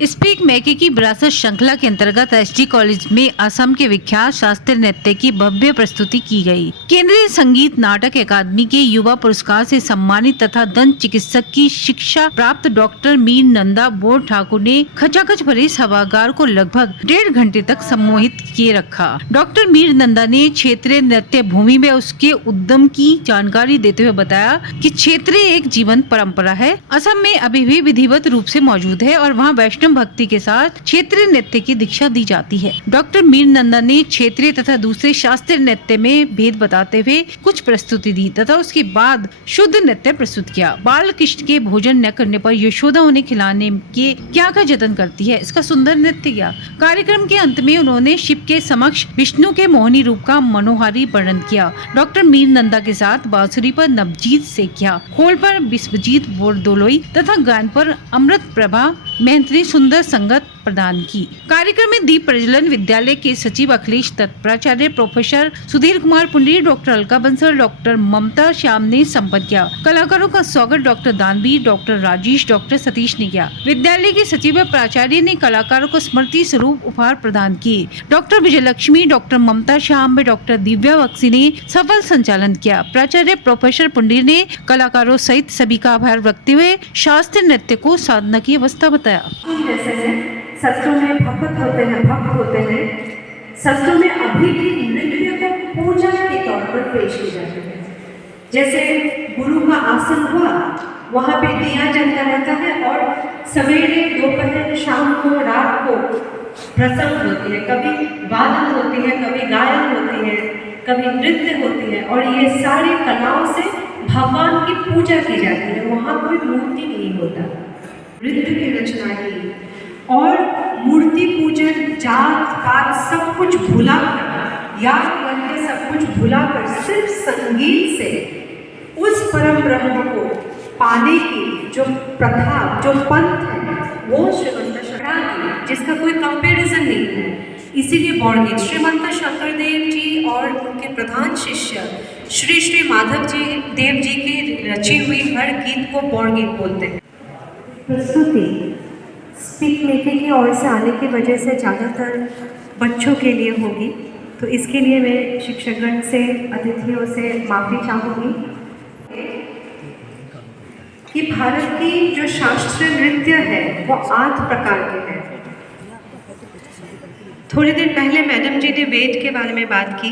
Speak मैके की विरासत श्रृंखला के अंतर्गत एसडी कॉलेज में असम के विख्यात शास्त्रीय नृत्य की भव्य प्रस्तुति की गई। केंद्रीय संगीत नाटक अकादमी के युवा पुरस्कार से सम्मानित तथा दंत चिकित्सक की शिक्षा प्राप्त डॉक्टर मीर नंदा बोर ठाकुर ने खचाखच भरे सभागार को लगभग 1.5 घंटे तक सम्मोहित किए रखा। डॉक्टर मीर नंदा ने क्षेत्रीय नृत्य भूमि में उसके उद्यम की जानकारी देते हुए बताया कि क्षेत्रीय एक जीवंत परंपरा है। असम में अभी भी विधिवत रूप से मौजूद है और वहाँ वैष्णव भक्ति के साथ क्षेत्रीय नृत्य की दीक्षा दी जाती है। डॉक्टर मीर नंदा ने क्षेत्रीय तथा दूसरे शास्त्रीय नृत्य में भेद बताते हुए कुछ प्रस्तुति दी तथा उसके बाद शुद्ध नृत्य प्रस्तुत किया। बाल कृष्ण के भोजन न करने पर यशोदा उन्हें खिलाने के क्या का जतन करती है, इसका सुंदर नृत्य किया। कार्यक्रम के अंत में उन्होंने शिव के समक्ष विष्णु के मोहिनी रूप का मनोहारी वर्णन किया। डॉक्टर मीर नंदा के साथ बांसुरी पर नवजीत सेकिया, खोल पर विश्वजीत बोरदोलोई तथा गायन पर अमृत प्रभा महंत ने सुंदर संगत प्रदान की। कार्यक्रम में दीप प्रज्वलन विद्यालय के सचिव अखिलेश दत्त, प्राचार्य professor Sudhir Kumar Pundri, doctor Alka Bansal, doctor Mamta Shyam ने संपन्न किया। कलाकारों का स्वागत doctor Danvi, doctor Rajesh, doctor Satish ने किया। विद्यालय के सचिव व प्राचार्य ने कलाकारों को स्मृति स्वरूप उपहार प्रदान किए। डॉक्टर विजयलक्ष्मी, डॉक्टर ममता श्याम व डॉक्टर दिव्या बक्सी ने सफल संचालन किया। प्राचार्य प्रोफेसर पुंडरी ने कलाकारों सहित सभी का आभार व्यक्त हुए शास्त्रीय नृत्य को साधना की अवस्था बताया। शस्त्रों में भक्त होते हैं। शस्त्रों में अभी भी नृत्य को पूजा के तौर पर पेश किया जाता है। जैसे गुरु का आसन हुआ, वहाँ पे दिया जलता रहता है और सवेरे, दोपहर, शाम को, रात को प्रसंग होती है। कभी वादन होती है, कभी गायन होती है, कभी नृत्य होती है और ये सारी कलाओं से भगवान की पूजा की जाती है। वहाँ कोई मूर्ति नहीं होता। नृत्य की रचना की और मूर्ति पूजन, जात पात सब कुछ भुलाकर, याद करके सब कुछ भुलाकर सिर्फ संगीत से उस परम ब्रह्म को पाने की जो प्रथा, जो पंथ है, वो श्रीमंत शंकरदेव, जिसका कोई कंपैरिजन नहीं है। इसीलिए बौड़गीत श्रीमंत शंकरदेव जी और उनके प्रधान शिष्य श्री श्री माधव जी देव जी की रची हुई हर गीत को बौड़गीत बोलते हैं। प्रस्तुति स्पीक मैके की ओर से आने की वजह से ज़्यादातर बच्चों के लिए होगी, तो इसके लिए मैं शिक्षकगण से, अतिथियों से माफ़ी चाहूँगी कि भारत की जो शास्त्रीय नृत्य है वो 8 प्रकार के हैं। थोड़ी देर पहले मैडम जी ने वेद के बारे में बात की।